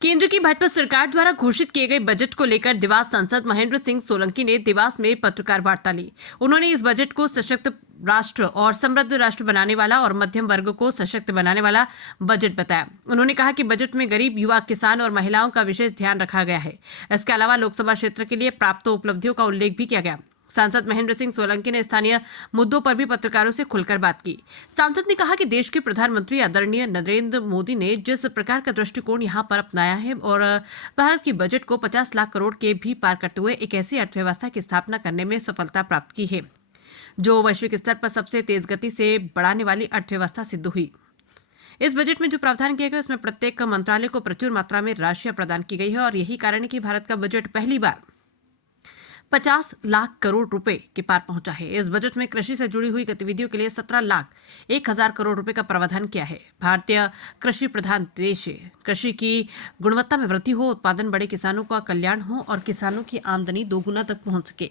केंद्र की भाजपा सरकार द्वारा घोषित किए गए बजट को लेकर देवास सांसद महेंद्र सिंह सोलंकी ने देवास में पत्रकार वार्ता ली। उन्होंने इस बजट को सशक्त राष्ट्र और समृद्ध राष्ट्र बनाने वाला और मध्यम वर्ग को सशक्त बनाने वाला बजट बताया। उन्होंने कहा कि बजट में गरीब, युवा, किसान और महिलाओं का विशेष ध्यान रखा गया है। इसके अलावा लोकसभा क्षेत्र के लिए प्राप्त उपलब्धियों का उल्लेख भी किया गया। सांसद महेंद्र सिंह सोलंकी ने स्थानीय मुद्दों पर भी पत्रकारों से खुलकर बात की। सांसद ने कहा कि देश के प्रधानमंत्री आदरणीय नरेंद्र मोदी ने जिस प्रकार का दृष्टिकोण यहां पर अपनाया है और भारत की बजट को 50 लाख करोड़ के भी पार करते हुए एक ऐसी अर्थव्यवस्था की स्थापना करने में सफलता प्राप्त की है जो वैश्विक स्तर पर सबसे तेज गति से बढ़ाने वाली अर्थव्यवस्था सिद्ध हुई। इस बजट में जो प्रावधान किए गए उसमें प्रत्येक मंत्रालय को प्रचुर मात्रा में राशियां प्रदान की गई है और यही कारण है कि भारत का बजट पहली बार 50 लाख करोड़ रुपए के पार पहुंचा है। इस बजट में कृषि से जुड़ी हुई गतिविधियों के लिए 17 लाख 1,000 करोड़ रुपए का प्रावधान किया है। भारतीय कृषि प्रधान देश है। कृषि की गुणवत्ता में वृद्धि हो, उत्पादन बढ़े, किसानों का कल्याण हो और किसानों की आमदनी दोगुना तक पहुंच सके।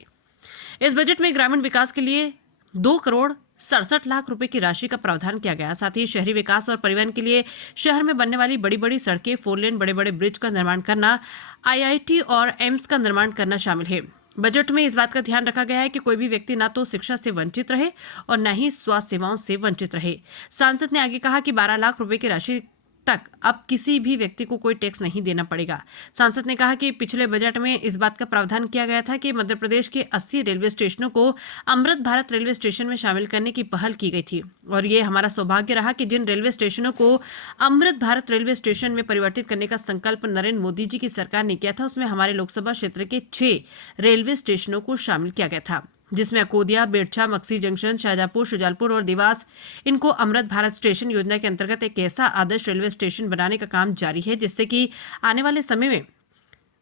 इस बजट में ग्रामीण विकास के लिए 2 करोड़ 67 लाख रुपए की राशि का प्रावधान किया गया। साथ ही शहरी विकास और परिवहन के लिए शहर में बनने वाली बड़ी बड़ी सड़कें, 4 लेन, बड़े बड़े ब्रिज का निर्माण करना, IIT और एम्स का निर्माण करना शामिल है। बजट में इस बात का ध्यान रखा गया है कि कोई भी व्यक्ति ना तो शिक्षा से वंचित रहे और न ही स्वास्थ्य सेवाओं से वंचित रहे। सांसद ने आगे कहा कि 12 लाख रुपए की राशि तक अब किसी भी व्यक्ति को कोई टैक्स नहीं देना पड़ेगा। सांसद ने कहा कि पिछले बजट में इस बात का प्रावधान किया गया था कि मध्य प्रदेश के 80 रेलवे स्टेशनों को अमृत भारत रेलवे स्टेशन में शामिल करने की पहल की गई थी और ये हमारा सौभाग्य रहा कि जिन रेलवे स्टेशनों को अमृत भारत रेलवे स्टेशन में परिवर्तित करने का संकल्प नरेंद्र मोदी जी की सरकार ने किया था उसमें हमारे लोकसभा क्षेत्र के 6 रेलवे स्टेशनों को शामिल किया गया था, जिसमें अकोदिया, बेरछा, मक्सी जंक्शन, शाहजहांपुर, शुजालपुर और देवास। इनको अमृत भारत स्टेशन योजना के अंतर्गत एक ऐसा आदर्श रेलवे स्टेशन बनाने का काम जारी है जिससे कि आने वाले समय में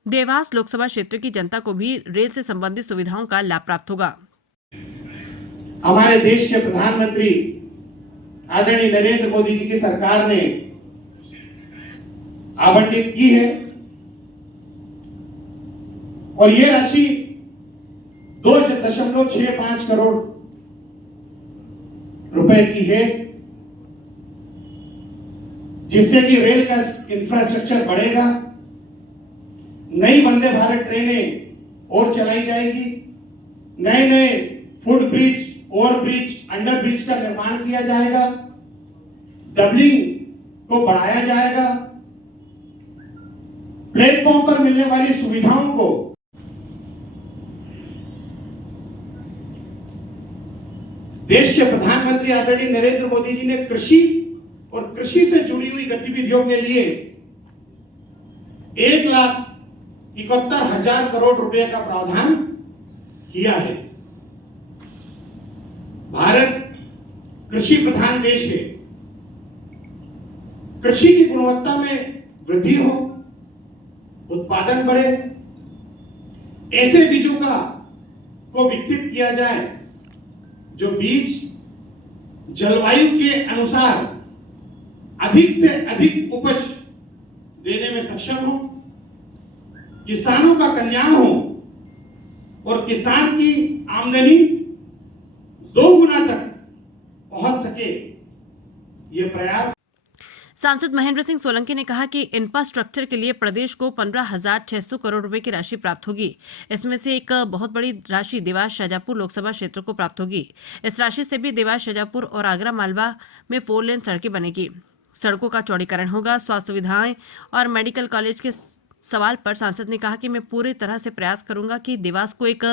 देवास लोकसभा क्षेत्र की जनता को भी रेल से संबंधित सुविधाओं का लाभ प्राप्त होगा। हमारे देश के प्रधानमंत्री आदरणीय नरेंद्र मोदी जी की सरकार ने आवंटित की है और ये राशि 2.65 करोड़ रुपए की है, जिससे कि रेल का इंफ्रास्ट्रक्चर बढ़ेगा। नई वंदे भारत ट्रेनें और चलाई जाएगी। नए नए foot bridge, over bridge, under bridge का निर्माण किया जाएगा। डबलिंग को बढ़ाया जाएगा। प्लेटफॉर्म पर मिलने वाली सुविधाओं को देश के प्रधानमंत्री आदरणीय नरेंद्र मोदी जी ने कृषि और कृषि से जुड़ी हुई गतिविधियों के लिए 1,71,000 करोड़ रुपए का प्रावधान किया है। भारत कृषि प्रधान देश है। कृषि की गुणवत्ता में वृद्धि हो, उत्पादन बढ़े, ऐसे बीजों को विकसित किया जाए जो बीज जलवायु के अनुसार अधिक से अधिक उपज देने में सक्षम हो, किसानों का कल्याण हो और किसान की आमदनी 2 गुना तक पहुंच सके, ये प्रयास। सांसद महेंद्र सिंह सोलंकी ने कहा कि इंफ्रास्ट्रक्चर के लिए प्रदेश को 15,600 करोड़ रुपए की राशि प्राप्त होगी। इसमें से एक बहुत बड़ी राशि देवास शाहजहांपुर लोकसभा क्षेत्र को प्राप्त होगी। इस राशि से भी देवास शाहजहांपुर और आगरा मालवा में 4 लेन सड़कें बनेगी। सड़कों का चौड़ीकरण होगा। स्वास्थ्य सुविधाएं और मेडिकल कॉलेज के सवाल पर सांसद ने कहा कि मैं पूरी तरह से प्रयास करूंगा कि देवास को एक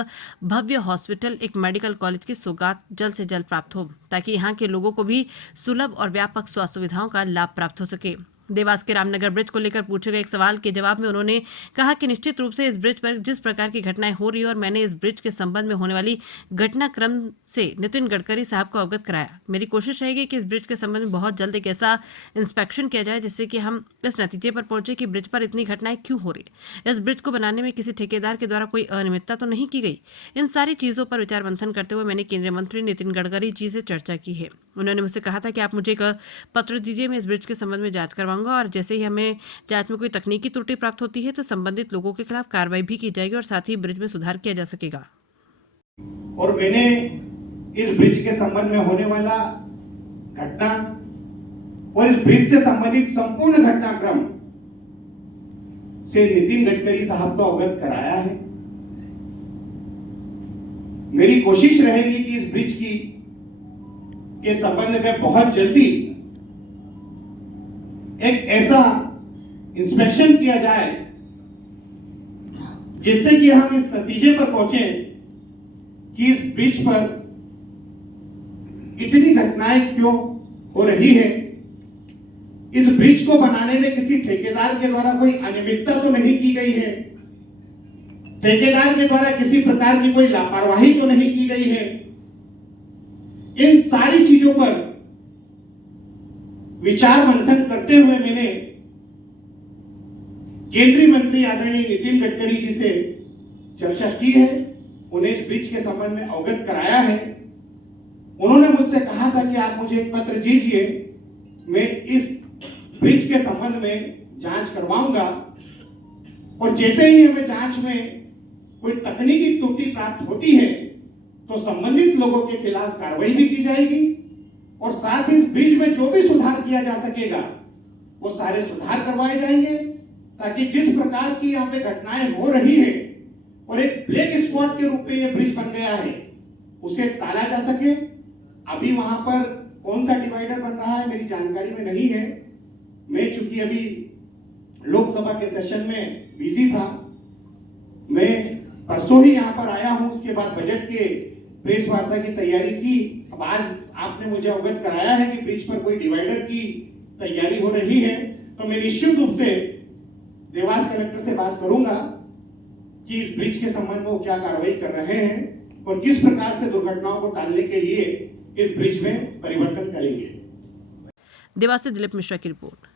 भव्य हॉस्पिटल, एक मेडिकल कॉलेज की सौगात जल्द से जल्द प्राप्त हो ताकि यहां के लोगों को भी सुलभ और व्यापक स्वास्थ्य सुविधाओं का लाभ प्राप्त हो सके। देवास के रामनगर ब्रिज को लेकर पूछे गए एक सवाल के जवाब में उन्होंने कहा कि निश्चित रूप से इस ब्रिज पर जिस प्रकार की घटनाएं हो रही है और मैंने इस ब्रिज के संबंध में होने वाली घटनाक्रम से नितिन गडकरी साहब को अवगत कराया। मेरी कोशिश रहेगी कि इस ब्रिज के संबंध में बहुत जल्द एक ऐसा इंस्पेक्शन किया जाए जिससे कि हम इस नतीजे पर पहुंचे कि ब्रिज पर इतनी घटनाएं क्यों हो रही। इस ब्रिज को बनाने में किसी ठेकेदार के द्वारा कोई अनियमितता तो नहीं की गई। इन सारी चीजों पर विचार मंथन करते हुए मैंने केंद्रीय मंत्री नितिन गडकरी जी से चर्चा की है। उन्होंने मुझसे कहा था कि आप मुझे एक पत्र दीजिए, मैं इस ब्रिज के संबंध में जांच करवाऊंगा और जैसे ही हमें जांच में कोई तकनीकी त्रुटि प्राप्त होती है तो संबंधित लोगों के खिलाफ कार्रवाई भी की जाएगी और साथ ही ब्रिज में सुधार किया जा सकेगा। और मैंने इस ब्रिज के संबंध में होने वाला घटना और इस ब्रिज से संबंधित संपूर्ण घटनाक्रम से नितिन गडकरी साहब को अवगत कराया है। मेरी कोशिश रहेगी कि इस ब्रिज के संबंध में बहुत जल्दी एक ऐसा इंस्पेक्शन किया जाए जिससे कि हम इस नतीजे पर पहुंचे कि इस ब्रिज पर इतनी घटनाएं क्यों हो रही है। इस ब्रिज को बनाने में किसी ठेकेदार के द्वारा कोई अनियमितता तो नहीं की गई है, ठेकेदार के द्वारा किसी प्रकार की कोई लापरवाही तो नहीं की गई है। इन सारी चीजों पर विचार मंथन करते हुए मैंने केंद्रीय मंत्री आदरणीय नितिन गडकरी जी से चर्चा की है, उन्हें इस ब्रिज के संबंध में अवगत कराया है। उन्होंने मुझसे कहा था कि आप मुझे एक पत्र दीजिए, मैं इस ब्रिज के संबंध में जांच करवाऊंगा और जैसे ही हमें जांच में कोई तकनीकी त्रुटि प्राप्त होती है तो संबंधित लोगों के खिलाफ कार्रवाई भी की जाएगी और साथ ही इस ब्रिज में जो भी सुधार किया जा सकेगा वो सारे सुधार करवाए जाएंगे ताकि जिस प्रकार की यहाँ पे घटनाएं हो रही है और एक ब्लैक स्पॉट के रूप में ये ब्रिज बन गया है उसे टाला जा सके। अभी वहां पर कौन सा डिवाइडर बन रहा है मेरी जानकारी में नहीं है। मैं चूंकि अभी लोकसभा के सेशन में बिजी था, मैं परसों ही यहाँ पर आया हूँ, उसके बाद बजट के प्रेस वार्ता की तैयारी की। अब आज आपने मुझे अवगत कराया है कि ब्रिज पर कोई डिवाइडर की तैयारी हो रही है, तो मैं निश्चित रूप से देवास कलेक्टर से बात करूंगा कि इस ब्रिज के संबंध में वो क्या कार्रवाई कर रहे हैं और किस प्रकार से दुर्घटनाओं को टालने के लिए इस ब्रिज में परिवर्तन करेंगे। देवास से दिलीप मिश्रा की रिपोर्ट।